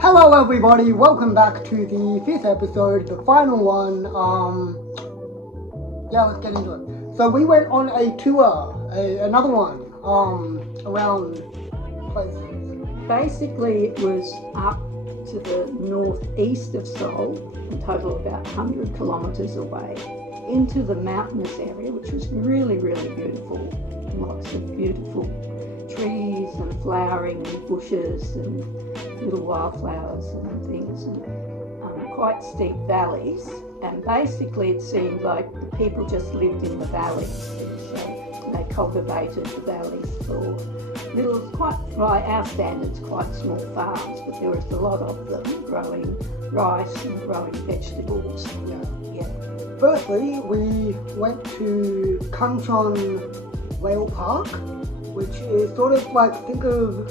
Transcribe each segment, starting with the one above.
Hello everybody, welcome back to the fifth episode, the final one. Let's get into it. So we went on a tour, another one, around places. Basically, it was up to the northeast of Seoul, in total about 100 kilometres away, into the mountainous area, which was really, really beautiful. Lots of beautiful trees and flowering bushes and little wildflowers and things, and quite steep valleys. And basically, it seemed like the people just lived in the valleys. So they cultivated the valleys for little, quite by our standards, quite small farms, but there was a lot of them growing rice and growing vegetables. Yeah. Firstly, we went to Kancheon Rail Park, which is sort of like, think of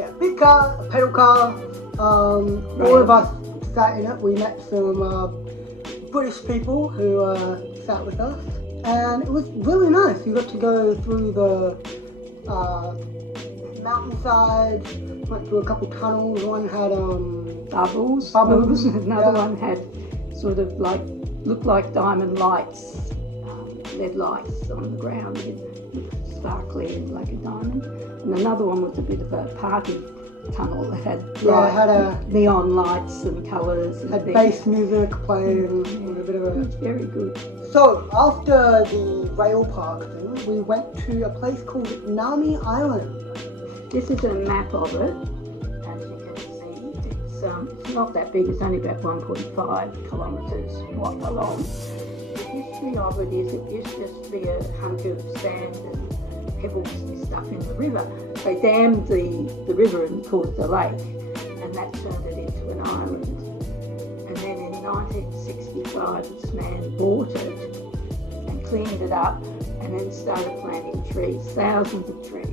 a big car, a pedal car. All of us sat in it. We met some British people who sat with us, and it was really nice. You got to go through the mountainside, went through a couple tunnels. One had bubbles. Another one had sort of like, looked like diamond lights, LED lights on the ground. It looked sparkly like a diamond. And another one was a bit of a party tunnel that had neon lights and colours. Had bass music playing. A bit of It was very good. So after the rail park thing, we went to a place called Nami Island. This is a map of it. As you can see, it's not that big. It's only about 1.5 kilometres long. The history of it is it used just to be a hunk of sand and pebbles and stuff in the river. They dammed the river and caused a lake, and that turned it into an island. And then in 1965, this man bought it and cleaned it up, and then started planting trees, thousands of trees.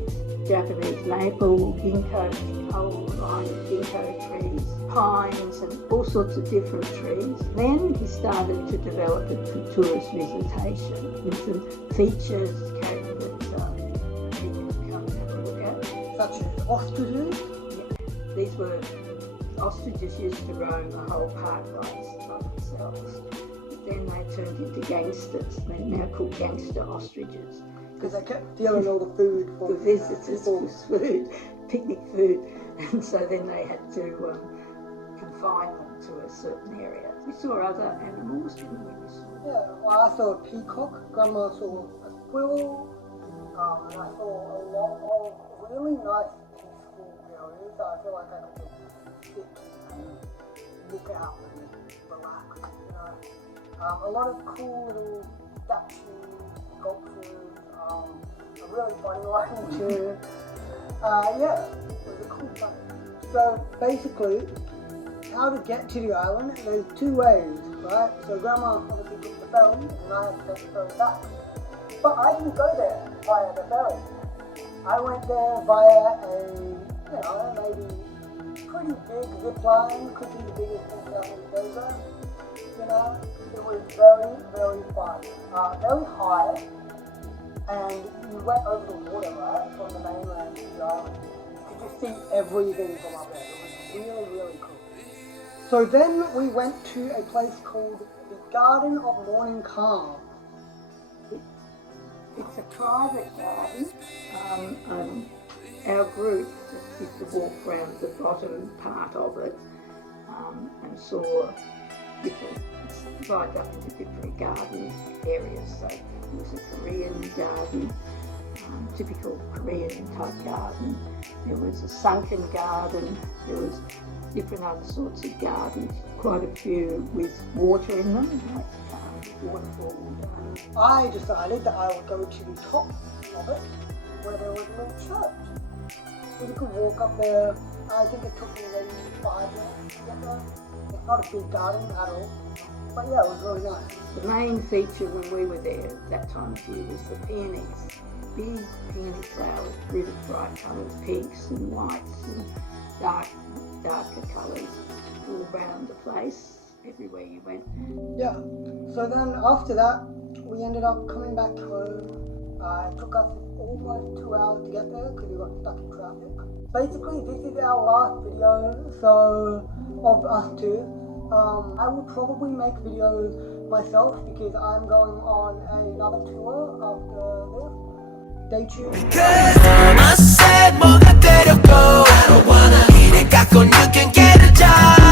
Japanese maple, ginkgo, whole line of ginkgo trees, pines, and all sorts of different trees. Then he started to develop it for tourist visitation with some features that people can come and have a look at. Such as ostriches? Yeah. These were ostriches used to roam the whole park by themselves. But then they turned into gangsters. They're now called gangster ostriches. Because they kept stealing all the food from the visitors' food, picnic food, and so then they had to confine them to a certain area. We saw other animals, didn't we? Yeah, well, I saw a peacock, Grandma saw a squirrel, and I saw a lot of really nice, peaceful areas. I feel like I could just sit and look out and relax, you know. A lot of cool little statues, sculptures, a really funny one too. It was a cool place. So basically, how to get to the island, there's two ways, right? So Grandma obviously took the ferry, and I had to take the ferry back. But I didn't go there via the ferry. I went there via a, maybe pretty big zip line, could be the biggest thing down in the desert. You know, it was very, very fun. Very high. And you went over the water, right, from the mainland to the island. You could just see everything from up there. It was really, really cool. So then we went to a place called the Garden of Morning Calm. It's a private garden. Our group just did the walk around the bottom part of it and saw different, divided up into different garden areas. So there was a Korean garden, typical Korean type garden. There was a sunken garden. There was different other sorts of gardens, quite a few with water in them, like waterfall. I decided that I would go to the top of it, where there was a little church. So you could walk up there. I think it took me maybe 5 minutes to get there. It's not a big garden at all. But yeah, it was really nice. The main feature when we were there at that time of year was the peonies. Big peony flowers, really bright colours, pinks and whites and darker colours all around the place, everywhere you went. Yeah, so then after that, we ended up coming back home. It took us almost 2 hours to get there because we got stuck in traffic. Basically, this is our last video, so of us two. I will probably make videos myself because I'm going on another tour after this. Stay tuned. Because I said 뭐가 되려고 I don't wanna 이래 갖고 you can get a job